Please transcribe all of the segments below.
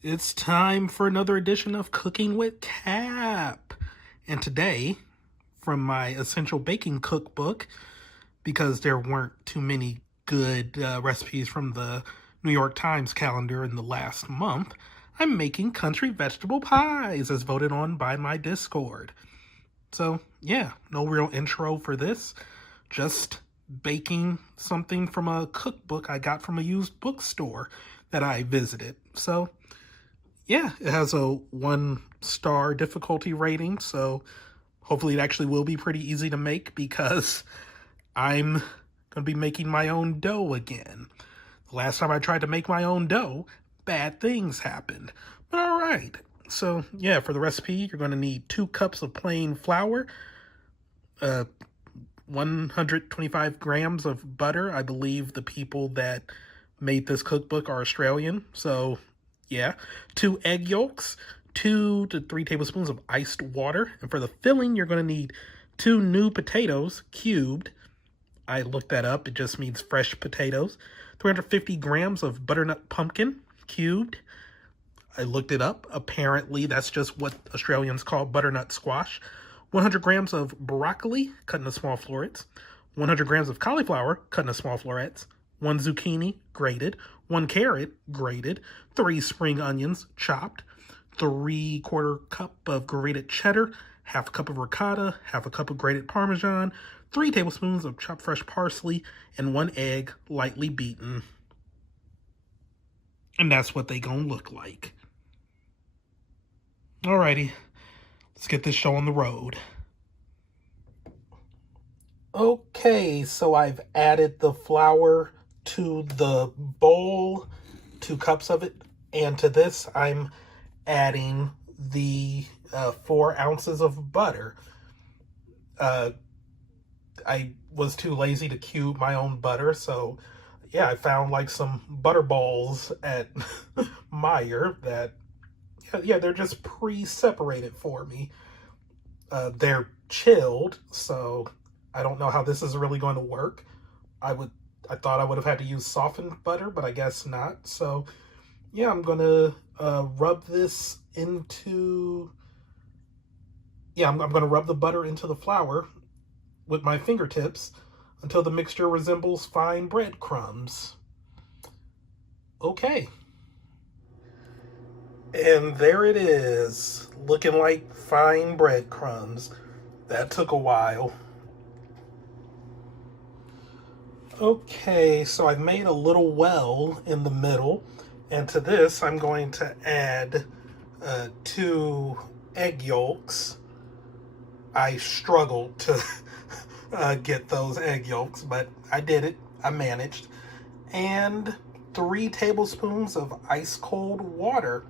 It's time for another edition of Cooking with Cap. And today, from my Essential Baking Cookbook, because there weren't too many good recipes from the New York Times calendar in the last month, I'm making country vegetable pies as voted on by my Discord. So, yeah, no real intro for this, just baking something from a cookbook I got from a used bookstore that I visited. So, yeah, it has a 1-star difficulty rating, so hopefully it actually will be pretty easy to make because I'm going to be making my own dough again. The last time I tried to make my own dough, bad things happened. But all right. So, yeah, for the recipe, you're going to need 2 cups of plain flour, 125 grams of butter. I believe the people that made this cookbook are Australian, so yeah. 2 egg yolks, 2 to 3 tablespoons of iced water. And for the filling, you're going to need 2 new potatoes, cubed. I looked that up. It just means fresh potatoes. 350 grams of butternut pumpkin, cubed. I looked it up. Apparently, that's just what Australians call butternut squash. 100 grams of broccoli, cut into small florets. 100 grams of cauliflower, cut into small florets. 1 zucchini, grated. 1 carrot, grated. 3 spring onions, chopped. 3/4 cup of grated cheddar. Half a cup of ricotta. Half a cup of grated Parmesan. 3 tablespoons of chopped fresh parsley. And 1 egg, lightly beaten. And that's what they gonna look like. Alrighty, let's get this show on the road. Okay, so I've added the flour to the bowl, 2 cups of it, and to this I'm adding the 4 ounces of butter. I was too lazy to cube my own butter, so yeah, I found like some butter balls at Meyer that, yeah, they're just pre-separated for me. They're chilled, so I don't know how this is really going to work. I thought I would have had to use softened butter, but I guess not. So yeah, I'm gonna rub this into. Yeah, I'm gonna rub the butter into the flour with my fingertips until the mixture resembles fine breadcrumbs. Okay. And there it is, looking like fine breadcrumbs. That took a while. Okay, so I've made a little well in the middle, and to this I'm going to add 2 egg yolks. I struggled to get those egg yolks, but I did it. I managed. And 3 tablespoons of ice cold water,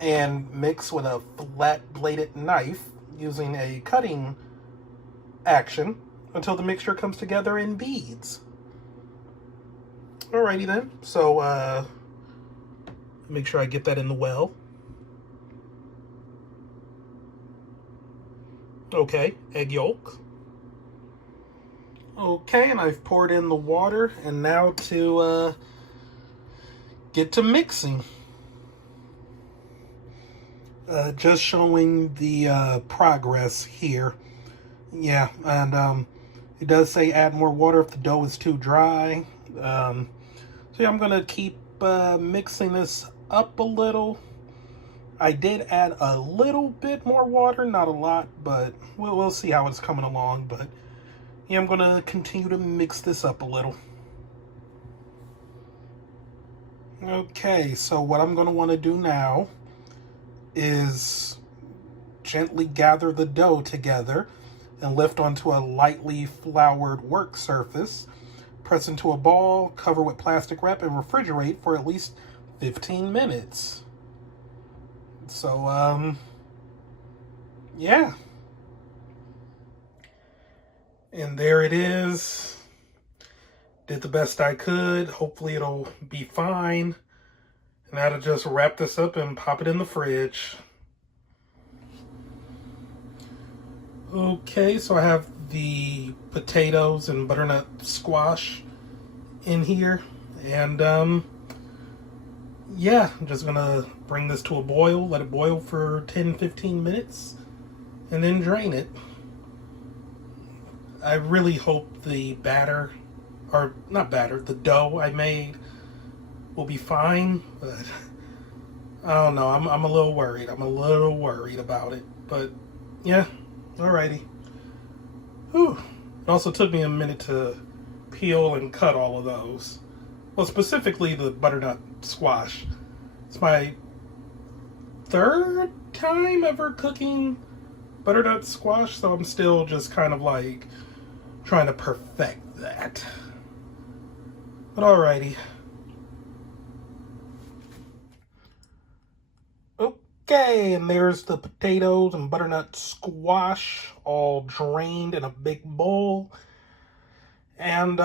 and mix with a flat-bladed knife using a cutting action until the mixture comes together in beads. Alrighty then, so make sure I get that in the well. Okay, egg yolk. Okay, and I've poured in the water, and now to get to mixing. Just showing the progress here. Yeah, and it does say add more water if the dough is too dry. So yeah, I'm going to keep mixing this up a little. I did add a little bit more water, not a lot, but we'll see how it's coming along. But yeah, I'm going to continue to mix this up a little. Okay, so what I'm going to want to do now is gently gather the dough together and lift onto a lightly floured work surface. Press into a ball, cover with plastic wrap, and refrigerate for at least 15 minutes. So, yeah. And there it is. Did the best I could. Hopefully it'll be fine. And now to just wrap this up and pop it in the fridge. Okay, so I have the potatoes and butternut squash in here, and yeah, I'm just gonna bring this to a boil, let it boil for 10-15 minutes, and then drain it. I really hope the batter, or not batter, the dough I made will be fine, but I don't know. I'm a little worried. I'm a little worried about it. But yeah, alrighty. Whew. It also took me a minute to peel and cut all of those. Well, specifically the butternut squash. It's my third time ever cooking butternut squash, so I'm still just kind of like trying to perfect that. But alrighty. Okay, and there's the potatoes and butternut squash all drained in a big bowl. And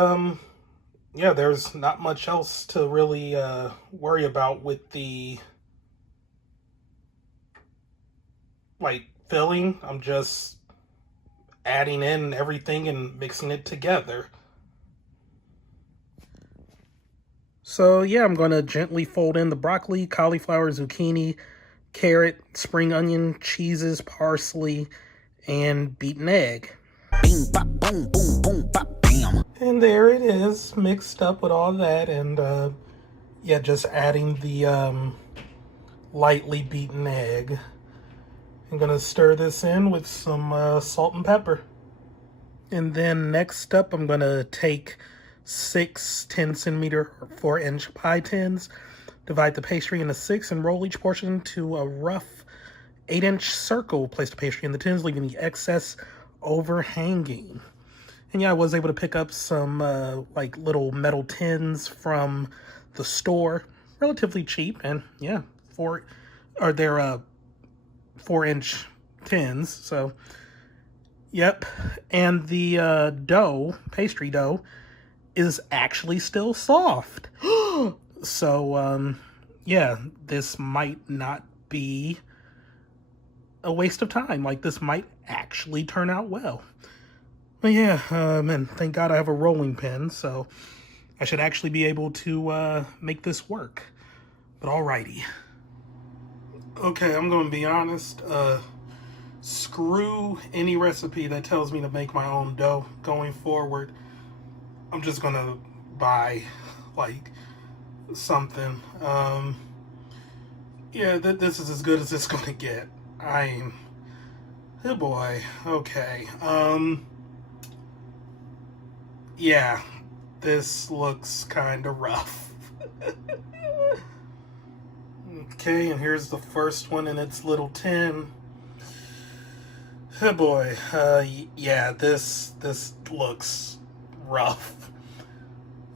yeah, there's not much else to really worry about with the like filling. I'm just adding in everything and mixing it together. So yeah, I'm going to gently fold in the broccoli, cauliflower, zucchini, carrot, spring onion, cheeses, parsley, and beaten egg. Bing, bop, boom, boom, boom, bop, bam. And there it is, mixed up with all that, and yeah, just adding the lightly beaten egg. I'm gonna stir this in with some salt and pepper. And then next up, I'm gonna take 6 10-centimeter or 4-inch pie tins, divide the pastry into 6, and roll each portion to a rough 8-inch circle. Place the pastry in the tins, leaving the excess overhanging. And yeah, I was able to pick up some like little metal tins from the store, relatively cheap, and yeah, they're 4-inch tins. So, yep. And the pastry dough, is actually still soft. So, yeah, this might not be a waste of time. Like, this might actually turn out well. But yeah, and thank God I have a rolling pin, so I should actually be able to make this work. But alrighty. Okay, I'm going to be honest. Screw any recipe that tells me to make my own dough going forward. I'm just going to buy, like, something. Yeah, this is as good as it's going to get. Oh boy. Okay. Yeah, this looks kind of rough. Okay, and here's the first one in its little tin. Oh boy, yeah, this looks rough.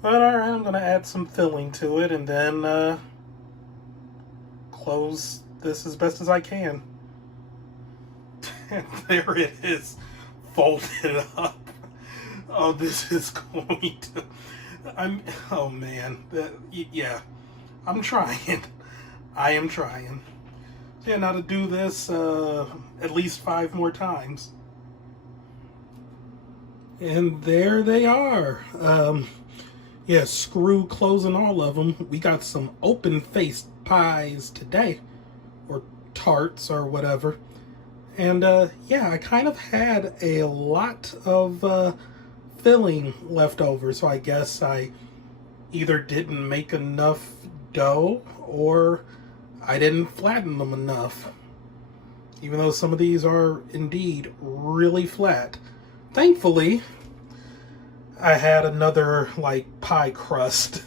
But alright, I'm gonna add some filling to it and then close this as best as I can. And there it is, folded up. Oh, this is going to... oh man, yeah, I'm trying. I am trying. Yeah, now to do this at least 5 more times. And there they are. Yeah, screw closing all of them. We got some open-faced pies today, or tarts or whatever. And yeah, I kind of had a lot of filling left over, so I guess I either didn't make enough dough or I didn't flatten them enough. Even though some of these are indeed really flat. Thankfully, I had another like pie crust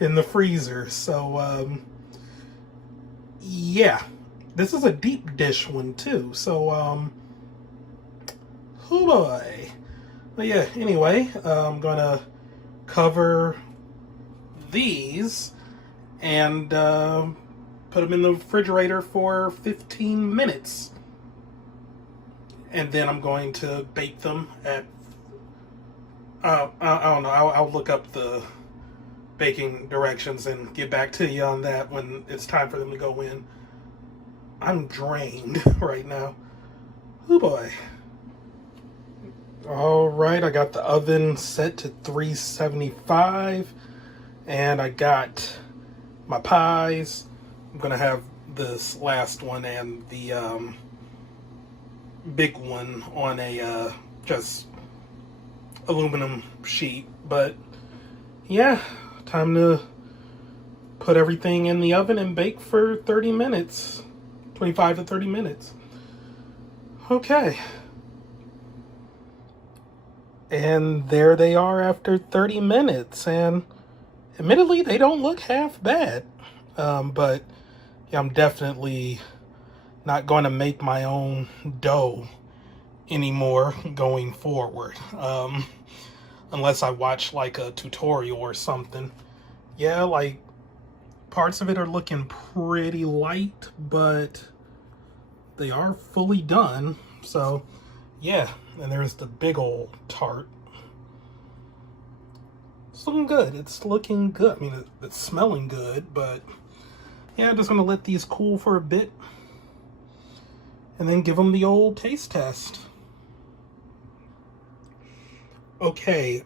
in the freezer, so yeah. This is a deep dish one too, so oh boy. But yeah, anyway, I'm gonna cover these and put them in the refrigerator for 15 minutes. And then I'm going to bake them at, I don't know, I'll look up the baking directions and get back to you on that when it's time for them to go in. I'm drained right now. Oh boy. Alright, I got the oven set to 375, and I got my pies. I'm gonna have this last one and the big one on a just aluminum sheet. But yeah, time to put everything in the oven and bake for 30 minutes. 25 to 30 minutes. Okay. And there they are after 30 minutes. And admittedly, they don't look half bad. But yeah, I'm definitely not going to make my own dough anymore going forward. Unless I watch like a tutorial or something. Yeah, like parts of it are looking pretty light, but they are fully done. So yeah, and there's the big old tart. It's looking good. It's looking good. I mean, it's smelling good, but yeah, I'm just gonna let these cool for a bit and then give them the old taste test. Okay,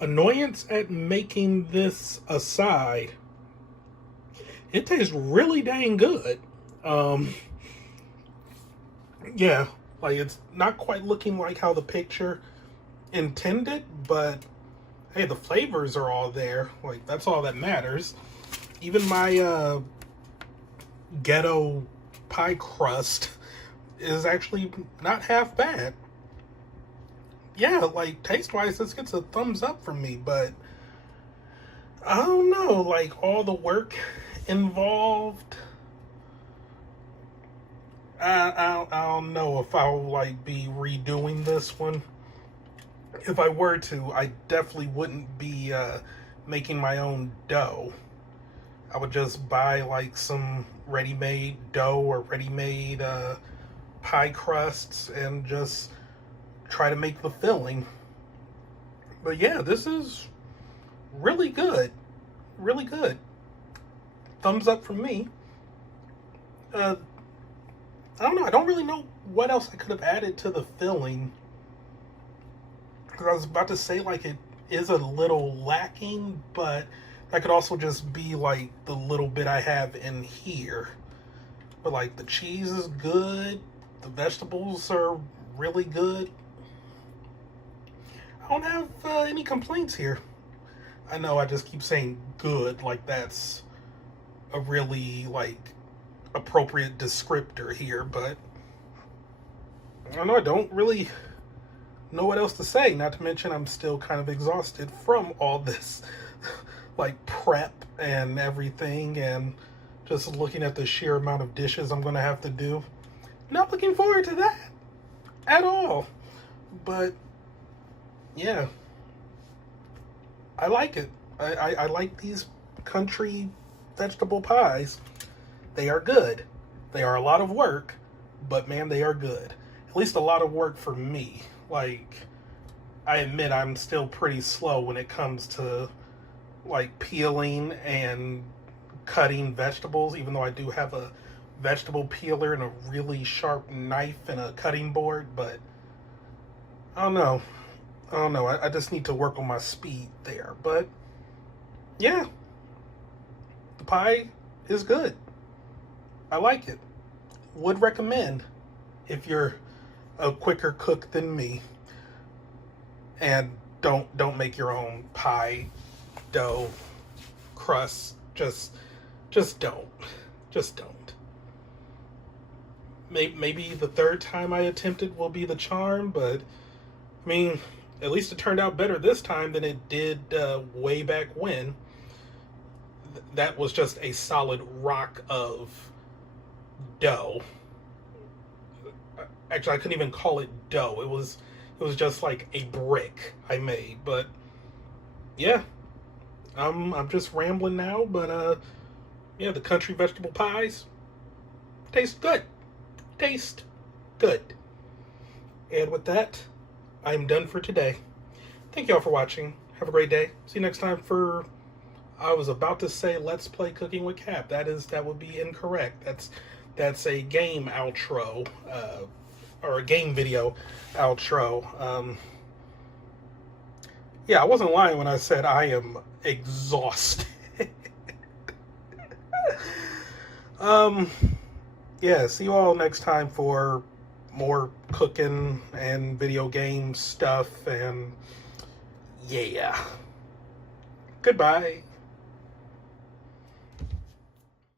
annoyance at making this aside, it tastes really dang good. Yeah, like it's not quite looking like how the picture intended, but hey, the flavors are all there. Like, that's all that matters. Even my ghetto pie crust is actually not half bad. Yeah, like taste-wise, this gets a thumbs up from me, but I don't know, like all the work involved, I don't know if I'll like be redoing this one. If I were to, I definitely wouldn't be making my own dough. I would just buy like some ready-made dough or ready-made pie crusts and just try to make the filling. But yeah, this is really good. Really good. Thumbs up from me. I don't know. I don't really know what else I could have added to the filling. Because I was about to say, like, it is a little lacking, but that could also just be, like, the little bit I have in here. But, like, the cheese is good. The vegetables are really good. I don't have any complaints here. I know I just keep saying good, like that's a really, like, appropriate descriptor here, but I don't know, I don't really know what else to say, not to mention I'm still kind of exhausted from all this like prep and everything, and just looking at the sheer amount of dishes I'm gonna have to do. Not looking forward to that at all. But yeah, I like it. I like these country vegetable pies. They are good. They are a lot of work, but man, they are good. At least a lot of work for me. Like, I admit I'm still pretty slow when it comes to like peeling and cutting vegetables, even though I do have a vegetable peeler and a really sharp knife and a cutting board, but I don't know. I just need to work on my speed there. But yeah, the pie is good. I like it. Would recommend if you're a quicker cook than me. And don't make your own pie dough crust. Just don't. Just don't. Maybe the third time I attempted will be the charm, but I mean, at least it turned out better this time than it did way back when. That was just a solid rock of dough. Actually, I couldn't even call it dough. It was just like a brick I made. But yeah, I'm just rambling now. But yeah, the country vegetable pies taste good. Taste good. And with that, I'm done for today. Thank y'all for watching. Have a great day. See you next time for, I was about to say Let's Play Cooking with Cap. That would be incorrect. That's a game outro, or a game video outro. Yeah, I wasn't lying when I said I am exhausted. Yeah, see you all next time for more cooking and video game stuff, and yeah. Goodbye.